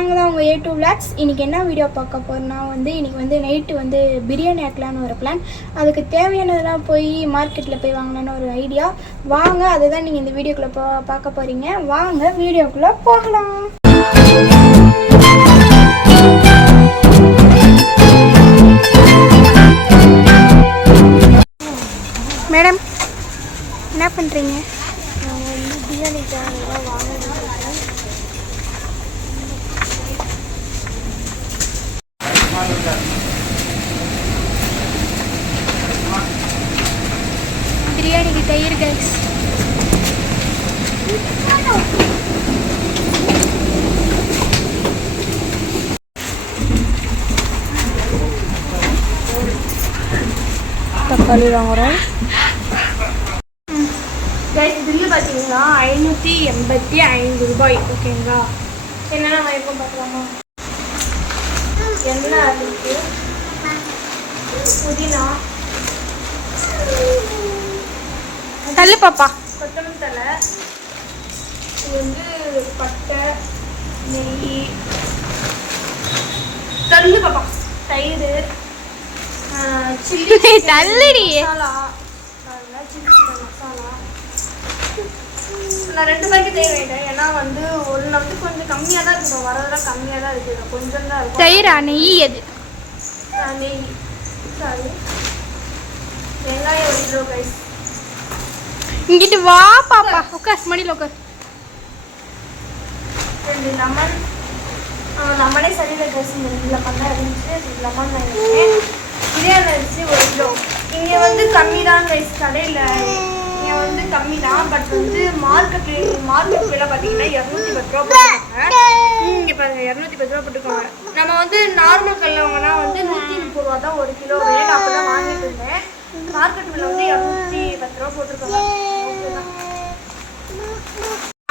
நாங்கள் தான் உங்கள் A2 Vlogs. இன்றைக்கி என்ன வீடியோ பார்க்க போகிறோம்னா இன்றைக்கி நைட்டு பிரியாணி ஆக்கலான்னு ஒரு பிளான். அதுக்கு தேவையானதெல்லாம் போய் மார்க்கெட்டில் போய் வாங்கலான்னு ஒரு ஐடியா. வாங்க, அதை தான் நீங்கள் இந்த வீடியோக்குள்ளே பார்க்க போகிறீங்க. வாங்க வீடியோக்குள்ளே போகலாம். மேடம் என்ன பண்ணுறீங்க? நான் பிரியாணி சேனல்லாம் வாங்க. பிரியாணிக்கு தயிர் கைஸ். தக்காளி வாங்குறோம் கைஸ். பில்லு பார்த்தீங்கன்னா 585 ரூபாய். ஓகேங்களா? என்னென்ன வாங்கிருக்கோம் பார்க்கலாமா? எண்ணெய் இருக்கு, புதினா, தள்ளு பாப்பா, கொத்தமல்லி தலை, இது பட்டை, நெய், தள்ளு பாப்பா, தயிர், சில்லி தள்ளுடி மசாலா, சில்லி சிக்கன் மசாலா. நான் 2 பாக்கெட் தயிர் வாங்கிட்டேன். ஏன்னா ஒன்று கொஞ்சம் கம்மியாக தான் இருக்கும், வரதெல்லாம் கம்மியாக தான் இருக்குது, கொஞ்சம் தான் இருக்கும். தயிரா நெய்? எது நெய்? சாரி, வெங்காயம் 1 கிலோ கைஸ். இங்கிட்டு வா பாப்பா, உட்கார் மடியில் உட்கார். 2 லெமன். லெமனே சரியில்லை கைஸ், இந்த லெமன் தான் இருந்துச்சு. லெமன் வாங்கிட்டேன். பிரியாணி அரிசி 1 கிலோ. இங்கே கம்மி தான் கைஸ், கடையில் இங்கே கம்மி தான். பட் மார்க்கெட் விலை பார்த்தீங்கன்னா 210 ரூபா போட்டுருக்காங்க. இங்கே பாருங்கள், 210 ரூபா போட்டுருக்காங்க. நம்ம நார்மல் கல்லில் வாங்கினா 130 ரூபா தான் 1 கிலோ ரேட். அப்போ தான் வாங்கிட்டு இருந்தேன். மார்க்கெட் விலை 210 ரூபா போட்டிருக்காங்க.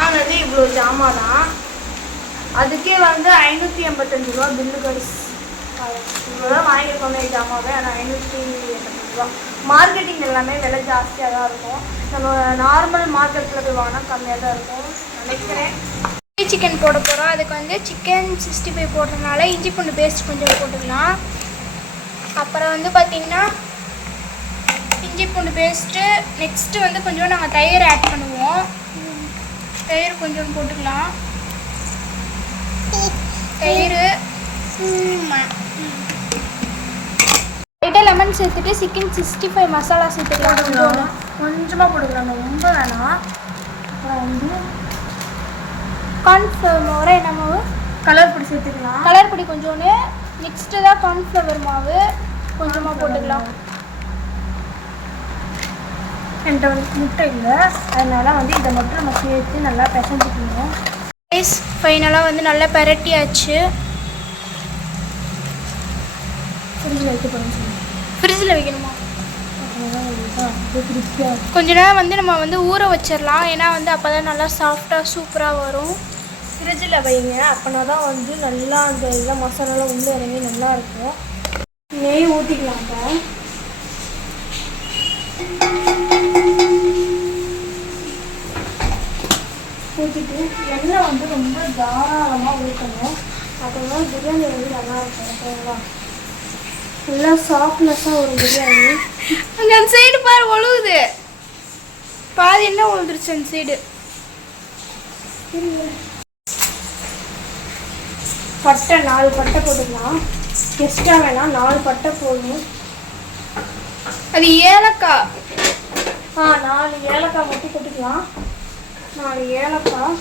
வாங்கினது இவ்வளோ ஜாமான் தான். அதுக்கே 585 ரூபா பில்லு கைஸ். இவ்வளோ வாங்கியிருக்கோமே ஜாமாவே. ஆனால் 585 ரூபா. மார்க்கெட்டிங் எல்லாமே விலை ஜாஸ்தியாக தான் இருக்கும். நம்ம நார்மல் மார்க்கெட்டில் போய் வாங்கினா கம்மியாக தான் இருக்கும் நினைக்கிறேன். சிக்கன் போட போகிறோம். அதுக்கு சிக்கன் 65 போடுறதுனால இஞ்சி பூண்டு பேஸ்ட் கொஞ்சம் போட்டுக்கலாம். அப்புறம் பார்த்திங்கன்னா இஞ்சி பூண்டு பேஸ்ட்டு. நெக்ஸ்ட்டு கொஞ்சம் நாங்கள் தயிர் ஆட் பண்ணுவோம். தயிர் கொஞ்சம் போட்டுக்கலாம். தயிர் லைட்டாக லெமன் சேர்த்துட்டு சிக்கன் 65 மசாலா சேர்த்துக்கலாம். கொஞ்சமாக போட்டுக்கலாம், ரொம்ப வேணாம். அப்புறம் கார்ன்ஃப்ளவர் மாவு, என்ன மாவு? கலர் பொடி சேர்த்துக்கலாம். கலர் பொடி கொஞ்சோன்னு. நெக்ஸ்ட்டு தான் கார்ன்ஃப்ளவர் மாவு கொஞ்சமாக போட்டுக்கலாம். என்கிட்ட முட்டை இல்லை, அதனால் இதை மட்டும் நம்ம சேர்த்து நல்லா பிசைஞ்சிக்கணும். ரைஸ் ஃபைனலாக நல்லா பெரட்டியாச்சு. ஃப்ரிட்ஜில் வைக்க போகிறோம். ஃப்ரிட்ஜில் வைக்கணுமா? கொஞ்ச நேரம் நம்ம ஊற வச்சிடலாம். ஏன்னா அப்போ தான் நல்லா சாஃப்டாக சூப்பராக வரும். ஃப்ரிட்ஜில் வைங்க, அப்போனா தான் நல்லா அந்த இதெல்லாம் மசாலாலாம் உள்ளே இறங்கி நல்லா இருக்கும். நெய் ஊற்றிக்கலாம். ஊற்றிட்டு எண்ணெய் ரொம்ப தாராளமாக ஊற்றணும். அப்போ பிரியாணி நல்லா இருக்கும். ஓகேங்களா? நல்லா சாஃப்ட்னஸாக ஒரு பிரியாணி. அங்கே அந்த சைடு பாரு ஒழுகுது. பாதி என்ன ஒழுதுருச்சு அந்த சைடு. பட்டை 4 பட்டை போட்டுக்கலாம். எக்ஸ்ட்ரா வேணாம், 4 பட்டை போடணும். அது ஏலக்காய். 4 ஏலக்காய் மட்டும் போட்டுக்கலாம். 4 ஏலக்காய்.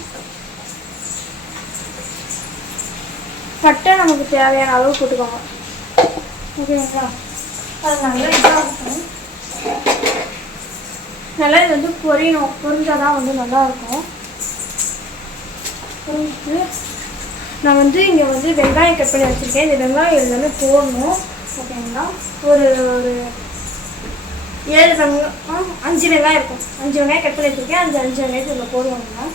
பட்டை நமக்கு தேவையான அளவு போட்டுக்கோங்க. ஓகேங்களா? அது நல்லா இதாக இருக்கும். நல்லா இது பொரியணும். பொரிஞ்சால் தான் நல்லாயிருக்கும். பொரிஞ்சிட்டு நான் இங்கே வெங்காயம் கட் பண்ணி வச்சுருக்கேன். இந்த வெங்காயம் எல்லாமே போடணும். ஓகேங்களா? ஒரு 7 வெங்காயம் 5 வெங்காயம் இருக்கும். 5 வெங்காயம் கட் பண்ணி வச்சுருக்கேன். 5 வெங்காயத்தை இதில் போடுவாங்க.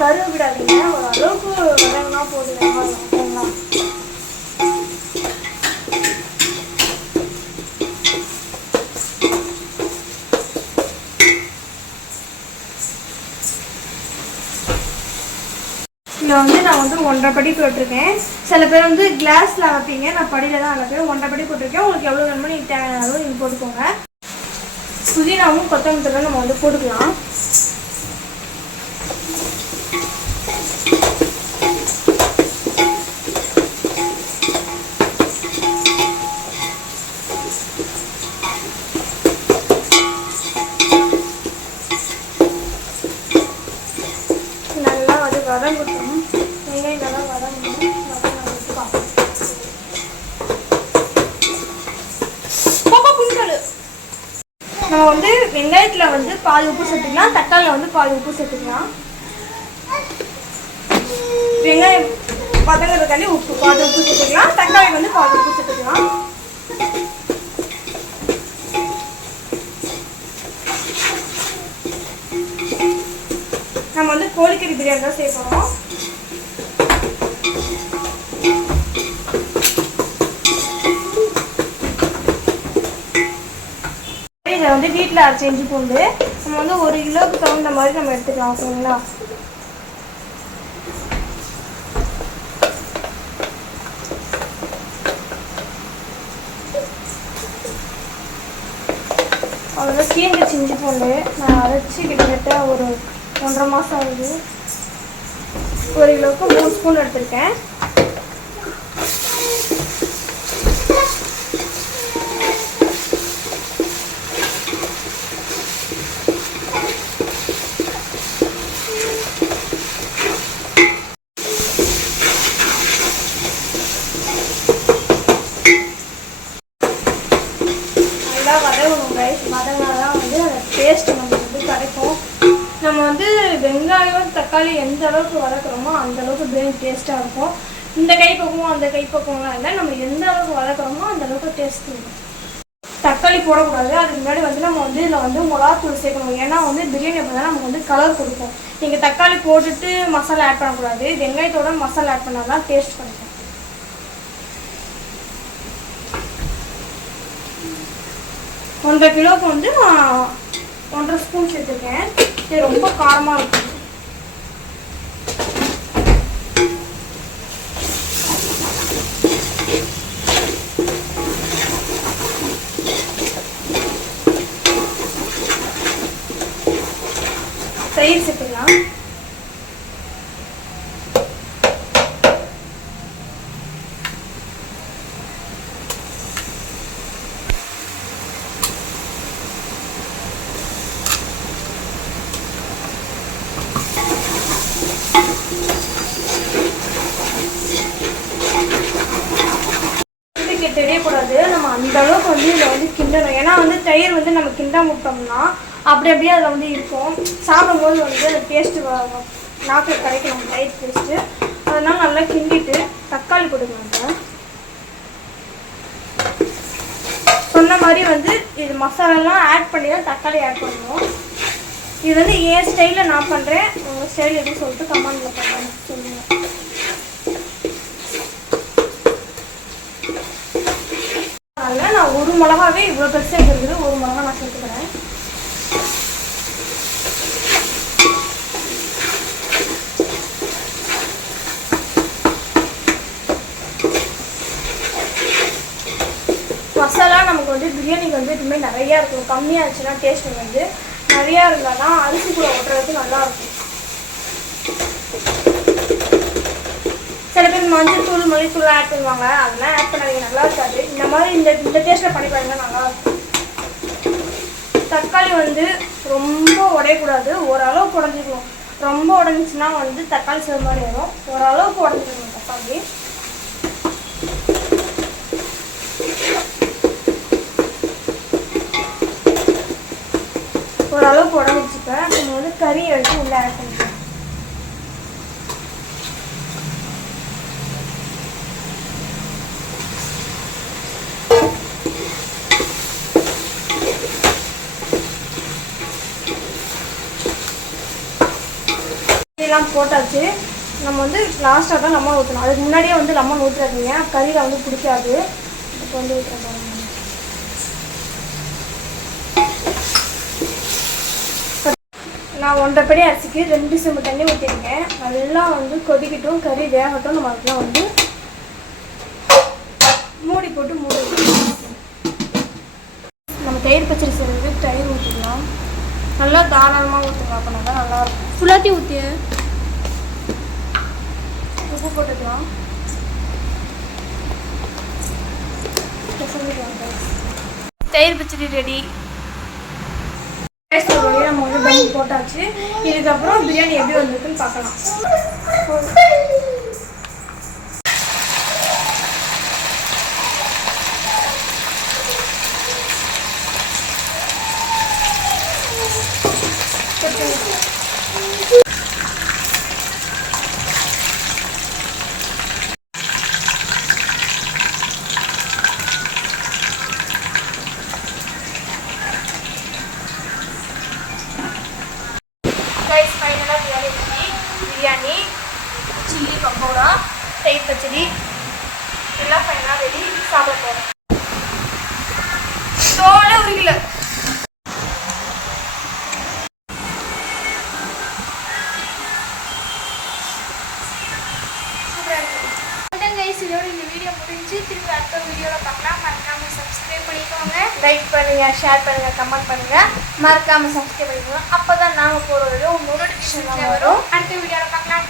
கருவை விடாதீங்க, ஒரு அளவுக்கு வதங்கினா போதும் வெங்காயம். ஓகேங்களா? இதில் வந்து நான் வந்து 1.5 படி போட்டிருக்கேன். சில பேர் வந்து கிளாஸில் வைப்பீங்க, நான் படியில் தான் அளவு 1.5 படி போட்டிருக்கேன். உங்களுக்கு எவ்வளோ வேணுமோ நீங்கள் தேவையான அளவு நீங்கள் போட்டுக்கோங்க. புதினாவும் கொத்தமல்லி தழை நம்ம வந்து போட்டுக்கலாம். நல்லா அது வதங்கட்டும். வெங்காயம் நல்லா வதங்கணும். நம்ம வந்து வெங்காயத்தில் வந்து பால் உப்பு சேர்த்துக்கலாம், தக்காளியில் வந்து பால் உப்பு சேர்த்துக்கலாம். வெங்காயம் வதங்கிறதுக்காண்டி பால் உப்பு சேர்த்துக்கலாம், தக்காளி வந்து பால் உப்பு சேர்த்துக்கலாம். நம்ம வந்து கோழிக்கறி பிரியாணி தான் செய்ய போகிறோம். இதை வந்து வீட்டில் அரைச்சி இஞ்சி பூண்டு நம்ம வந்து 1 கிலோவுக்கு தகுந்த மாதிரி நம்ம எடுத்துக்கலாம். ஓகேங்களா? அவ்வளோ கீழ்ச்சி இஞ்சி பூண்டு நான் அரைச்சி கிட்டத்தட்ட ஒரு 1.5 மாதம் ஆகுது. 1 கிலோவுக்கு 3 ஸ்பூன் எடுத்திருக்கேன். வதங்கினாதான் வந்து அந்த டேஸ்ட் நமக்கு வந்து கிடைக்கும். நம்ம வந்து வெங்காயம் தக்காளி எந்த அளவுக்கு வதக்குறோமோ அந்த அளவுக்கு பிரியாணி டேஸ்ட்டாக இருக்கும். இந்த கைப்பக்குவம் அந்த கைப்பக்குவம்லாம் இல்லை, நம்ம எந்த அளவுக்கு வதக்குறோமோ அந்த அளவுக்கு டேஸ்ட் இருக்கும். தக்காளி போடக்கூடாது. அதுக்கு முன்னாடி வந்து நம்ம வந்து இதில் வந்து மிளகாத்தூள் சேர்க்கணும். ஏன்னா வந்து பிரியாணி அப்போ தான் நமக்கு வந்து கலர் கொடுக்கும். நீங்கள் தக்காளி போட்டுட்டு மசாலா ஆட் பண்ணக்கூடாது, வெங்காயத்தோட மசாலா ஆட் பண்ணால் தான் டேஸ்ட் கிடைக்கும். 1.5 கிலோவுக்கு வந்து நான் 1.5 ஸ்பூன் சேர்த்துருக்கேன். இது ரொம்ப காரமாக இருக்கும். தயிர் சேர்த்துக்கலாம். தெரியக்கூடாது, நம்ம அந்த அளவுக்கு வந்து இதில் வந்து கிண்டணும். ஏன்னா வந்து தயிர் வந்து நம்ம கிண்டாம விட்டோம்னா அப்படியே அதில் வந்து இருக்கும். சாப்பிடும்போது வந்து அந்த டேஸ்ட்டு நாக்கில் கிடைக்கும், தயிர் டேஸ்ட்டு. அதனால் நல்லா கிண்டிட்டு தக்காளி போட்டுக்கலாங்க. சொன்ன மாதிரி வந்து இது மசாலாலாம் ஆட் பண்ணி தான் தக்காளி ஆட் பண்ணுவோம். இது வந்து என் ஸ்டைலில் நான் பண்ணுறேன், உங்கள் ஸ்டைல் எப்படி சொல்லிட்டு கமெண்டில் பண்ணுறேன் சொல்லுங்கள். அதனால் நான் 1 மிளகாவே இவ்வளோ பெருசாக இருக்குது, 1 மிளகா நான் சேர்த்துக்கிறேன். மசாலா நமக்கு வந்து பிரியாணிக்கு வந்து எப்பவுமே நிறையா இருக்கும். கம்மியாக இருந்துச்சுன்னா டேஸ்ட் வந்து நிறையா இருந்தால் தான் அரிசி கூட ஓட்டுறதுக்கு நல்லாயிருக்கும். சில பேர் மஞ்சள் தூள் மல்லித்தூள் ஆட் பண்ணுவாங்க, அதெல்லாம் ஆட் பண்ணாதீங்க, நல்லா இருக்காது. இந்த மாதிரி இந்த டேஸ்ட்டில் பண்ணி பாருங்க, நல்லாயிருக்கும். தக்காளி வந்து ரொம்ப உடையக்கூடாது, ஓரளவுக்கு உடஞ்சிக்கணும். ரொம்ப உடஞ்சிச்சுன்னா வந்து தக்காளி சில மாதிரி வரும். ஓரளவுக்கு உடஞ்சிக்கணும் தக்காளி. ஓரளவுக்கு உடஞ்சிச்சுப்பேன். நம்ம வந்து கறி எடுத்து உள்ளே ஆட் பண்ணிக்கலாம். பொடியெல்லாம் போட்டாச்சு. நம்ம வந்து லாஸ்ட்டாக தான் லெமன் ஊற்றணும். அதுக்கு முன்னாடியே வந்து லெமன் ஊற்றுறாதீங்க, கறியில் வந்து பிடிக்காது. இப்போ வந்து ஊற்றுறேன். நான் 1.5 படி அரிசிக்கு 2 செம்பு தண்ணி ஊற்றிருக்கேன். நல்லா வந்து கொதிக்கட்டும், கறி வேகட்டும். நம்ம அதெல்லாம் வந்து மூடி போட்டு மூடி. நம்ம தயிர் பச்சடி செய்கிறது தயிர் ஊற்றிக்கலாம். நல்லா தாராளமாக ஊற்றலாம், அப்படின்னா தான் நல்லாயிருக்கும். ஃபுல்லாத்தையும் ஊற்றி உப்பு போட்டுக்கலாம். தயிர் பச்சடி ரெடி. நம்ம வந்து பண்ணி போட்டாச்சு. இதுக்கப்புறம் பிரியாணி எப்படி வந்திருக்குன்னு பார்க்கலாம். பிரியாணி, சில்லி பக்கோடா, தயிர் பச்சடி எல்லாம் ஃபைனலாக ரெடி. சாப்பிட போகிறோம். தோலை உரிக்கல. இதோட இந்த வீடியோ முடிஞ்சு திருப்பி அடுத்த வீடியோவில் பார்க்கலாம். மறக்காமல் சப்ஸ்கிரைப் பண்ணிக்கோங்க. லைக் பண்ணுங்கள், ஷேர் பண்ணுங்கள், கமெண்ட் பண்ணுங்கள். மறக்காமல் சப்ஸ்கிரைப் பண்ணிக்கோங்க. அப்போ தான் நாங்கள் போகிற வீடியோ நோட்டிஃபிகேஷன் வரும். அடுத்த வீடியோவில் பார்க்கலாம்.